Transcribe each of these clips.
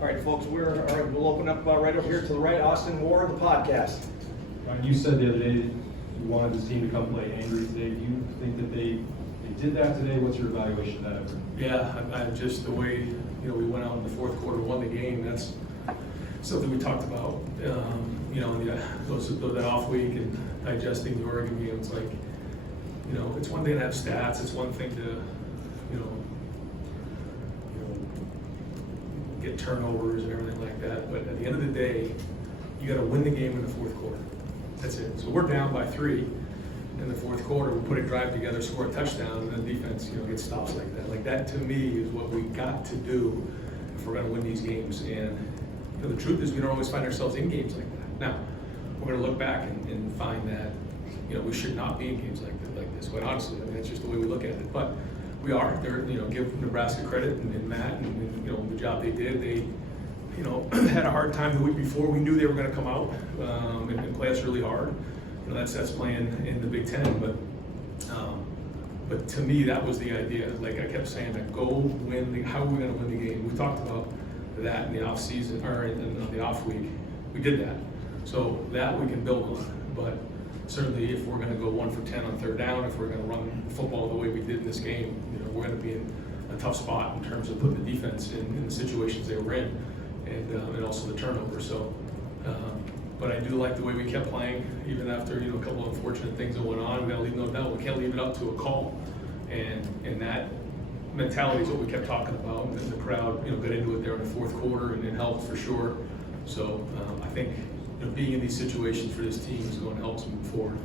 All right, folks, we'll open up right over here to the right. Austin Ward, the podcast. You said the other day that you wanted this team to come play angry today. Do you think that they did that today? What's your evaluation of that effort? Yeah, I just the way we went out in the fourth quarter, won the game. That's something we talked about. That off week and digesting the Oregon game. It's like, it's one thing to have stats. It's one thing to, get turnovers and everything like that. But at the end of the day, you got to win the game in the fourth quarter. That's it. So we're down by 3 in the fourth quarter. We put a drive together, score a touchdown, and then defense, gets stops like that. Like that to me is what we got to do if we're going to win these games. And the truth is, we don't always find ourselves in games like that. Now, we're going to look back and find that we should not be in games like this. Quite honestly, I mean that's just the way we look at it. But we are. They're give Nebraska credit and Matt and the job they did. They had a hard time the week before. We knew they were going to come out and play us really hard. That's playing in the Big Ten. But to me, that was the idea. Like I kept saying, that go win. How are we going to win the game? We talked about that in the off season or in the off week. We did that. So that we can build on. But certainly, if we're going to go 1 for 10 on third down, if we're going to run football the way we did in this game, we're going to be in a tough spot in terms of putting the defense in the situations they were in, and also the turnover. So, but I do like the way we kept playing, even after a couple of unfortunate things that went on. We got to leave no doubt. We can't leave it up to a call, and that mentality is what we kept talking about. And the crowd, got into it there in the fourth quarter, and it helped for sure. So I think being in these situations for this team is going to help us move forward.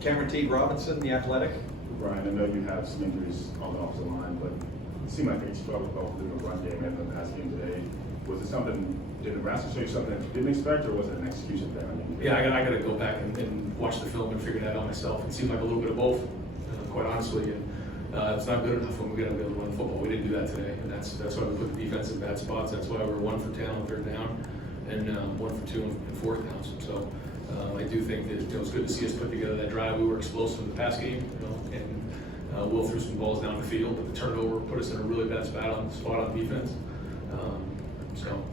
Cameron T. Robinson, The Athletic. Brian, I know you have some injuries on the offensive line, but it seemed like they struggled both through the run game and the pass game today. Was it something, did Nebraska show you something that you didn't expect, or was it an execution thing? Yeah, I got to go back and watch the film and figure that out myself. It seemed like a little bit of both, quite honestly. It's not good enough when we got to be able to run football. We didn't do that today, and that's why we put the defense in bad spots. That's why we're 1 for 10 on third down and 1 for 2 on fourth downs. So I do think that it's good to see us put together that drive. We were explosive in the pass game, and Will threw some balls down the field, but the turnover put us in a really bad spot on defense.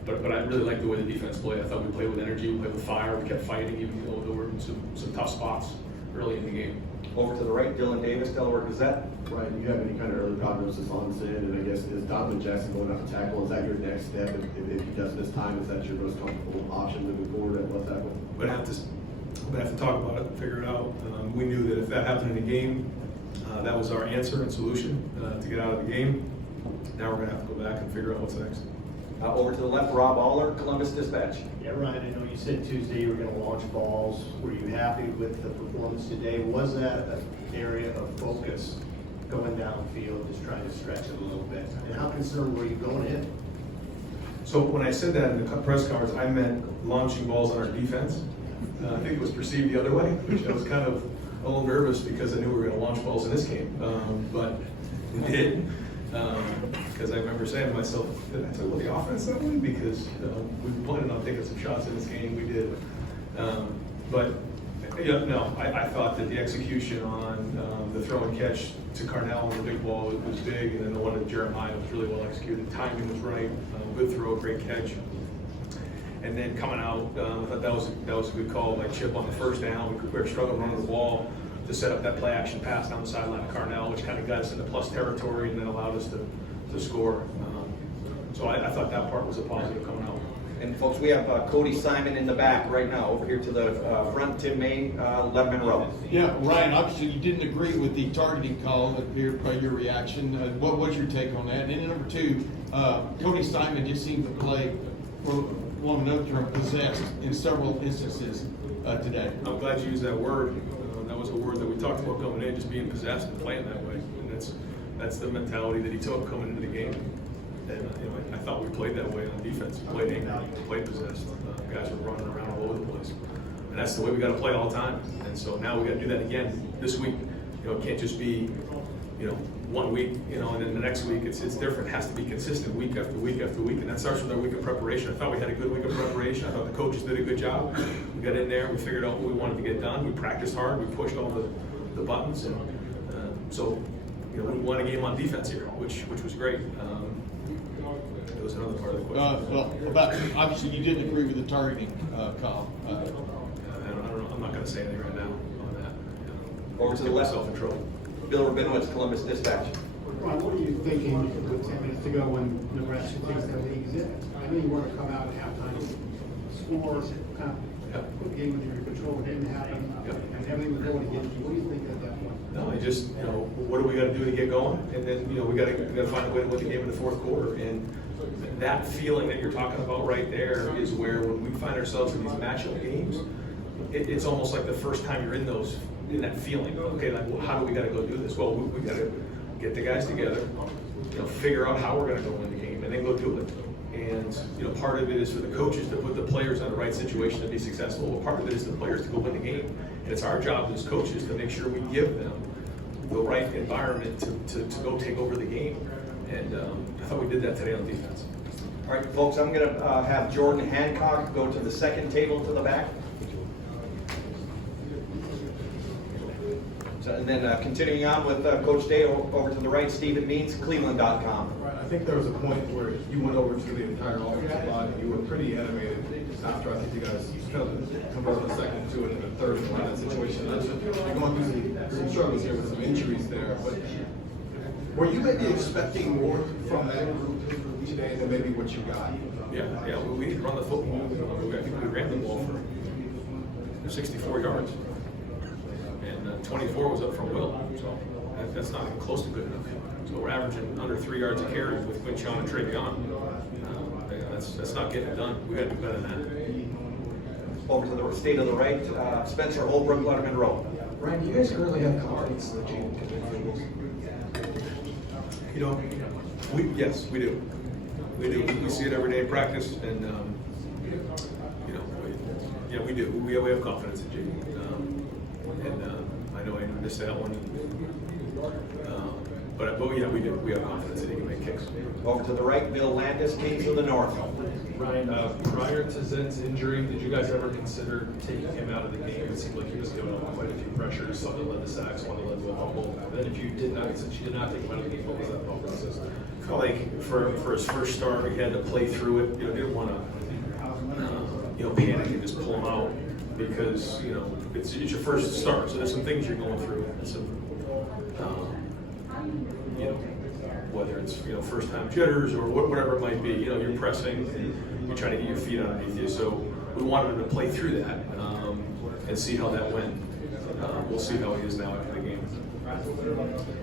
But I really like the way the defense played. I thought we played with energy, we played with fire, we kept fighting, even though there were some tough spots early in the game. Over to the right, Dylan Davis, Delaware Gazette. Right, do you have any kind of early prognosis on this end? And I guess, is Donovan Jackson going out to tackle? Is that your next step? If he does this time, is that your most comfortable option moving forward at left tackle? We're gonna have to talk about it and figure it out. We knew that if that happened in the game, that was our answer and solution to get out of the game. Now we're gonna have to go back and figure out what's next. Over to the left, Rob Aller, Columbus Dispatch. Yeah, Ryan, I know you said Tuesday you were going to launch balls. Were you happy with the performance today? Was that an area of focus going downfield, just trying to stretch it a little bit? And how concerned were you going in? So when I said that in the press conference, I meant launching balls on our defense. I think it was perceived the other way, which I was kind of a little nervous because I knew we were going to launch balls in this game. But we did. Because I remember saying to myself, did I tell the offense that way? Because we planned on taking some shots in this game. We did. I thought that the execution on the throw and catch to Carnell on the big ball was big, and then the one to Jeremiah was really well executed. The timing was right. Good throw, great catch. And then coming out, I thought that was a good call by Chip on the first down. We were struggling running the ball to set up that play action pass down the sideline of Carnell, which kind of got us into plus territory and then allowed us to score. So I thought that part was a positive coming out. And folks, we have Cody Simon in the back right now. Over here to the front, Tim May, Letterman Row. Yeah, Ryan, obviously you didn't agree with the targeting call, by your reaction. What was your take on that? And then number 2, Cody Simon just seemed to play, for want of another term, possessed in several instances today. I'm glad you used that word. That was a word that we talked about coming in, just being possessed and playing that way. And that's the mentality that he took coming into the game. And I thought we played that way on defense. We played angry, we played possessed. Guys were running around all over the place. And that's the way we got to play all the time. And so now we got to do that again this week. It can't just be 1 week, and then the next week it's different. It has to be consistent week after week after week, and that starts with our week of preparation. I thought we had a good week of preparation. I thought the coaches did a good job. We got in there, we figured out what we wanted to get done. We practiced hard, we pushed all the buttons, and so we won a game on defense here, which was great. There was another part of the question. Well, about, obviously you didn't agree with the targeting call. I don't know, I'm not gonna say anything right now on that. Over to the left. Self control. Bill Rabinowitz, Columbus Dispatch. Ron, what are you thinking with 10 minutes to go when Nebraska takes the lead? I know you want to come out at halftime, score, kind of put the game under your control. It didn't happen, and everything was going against you. What do you think at that point? No, I just, what do we gotta do to get going? And then, we gotta find a way to win the game in the fourth quarter. And that feeling that you're talking about right there is where when we find ourselves in these matchup games, it's almost like the first time you're in that feeling. Okay, like, well, how do we gotta go do this? Well, we gotta get the guys together, figure out how we're gonna go win the game, and then go do it. And, part of it is for the coaches to put the players in the right situation to be successful. Well, part of it is the players to go win the game. And it's our job as coaches to make sure we give them the right environment to go take over the game. And I thought we did that today on defense. All right, folks, I'm going to have Jordan Hancock go to the second table to the back. So, and then continuing on with Coach Day, over to the right, Stephen Means, Cleveland.com. Right, I think there was a point where you went over to the entire offensive line and you were pretty animated after. I think you guys kind of converted a second to it in the third and that situation. You're going through some struggles here with some injuries there, but were you maybe expecting more from that group today than maybe what you got? Yeah, we need to run the football. I think we ran the ball for 64 yards. And 24 was up from Will, so that's not even close to good enough. So we're averaging under 3 yards a carry with Quinchon and Travion. That's not getting it done. We got to do better than that. Over to the state of the right, Spencer Holbrook, Letterman Row. Ryan, do you guys really have confidence in the team can win this? Yes, we do. We do. We see it every day in practice, and we do. We have confidence in Jake. I know I missed that one. But yeah, we do. We have confidence that he can make kicks. Over to the right, Bill Landis, Kings of the North. Ryan, prior to Zed's injury, did you guys ever consider taking him out of the game? It seemed like he was giving up quite a few pressures, one that led to sacks, one that led to a fumble. And then if you did not, since you did not take him out of the game, what was that thought process? I felt like for his first start, he had to play through it. Didn't want to panic and just pull him out because it's your first start. So there's some things you're going through. And some whether it's first time jitters or whatever it might be. You're pressing and you're trying to get your feet underneath you. So we wanted him to play through that and see how that went. We'll see how he is now after the game.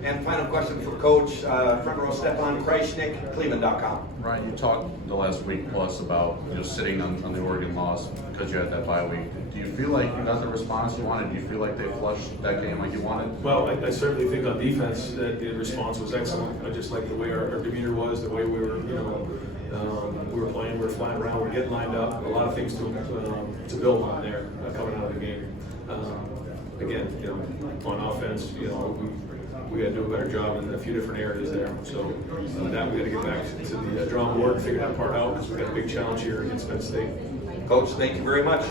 And final question for Coach, front row Stefan Kreisnick, Cleveland.com. Ryan, you talked the last week plus about sitting on the Oregon loss because you had that bye week. Do you feel like you got the response you wanted? Do you feel like they flushed that game like you wanted? Well, I certainly think on defense that the response was excellent. I just like the way our demeanor was, the way we were, we were playing, we were flying around, we were getting lined up. A lot of things to build on there coming out of the game. Again, on offense, we got to do a better job in a few different areas there. So that we got to get back to the drawing board and figure that part out because we got a big challenge here against Penn State. Coach, thank you very much.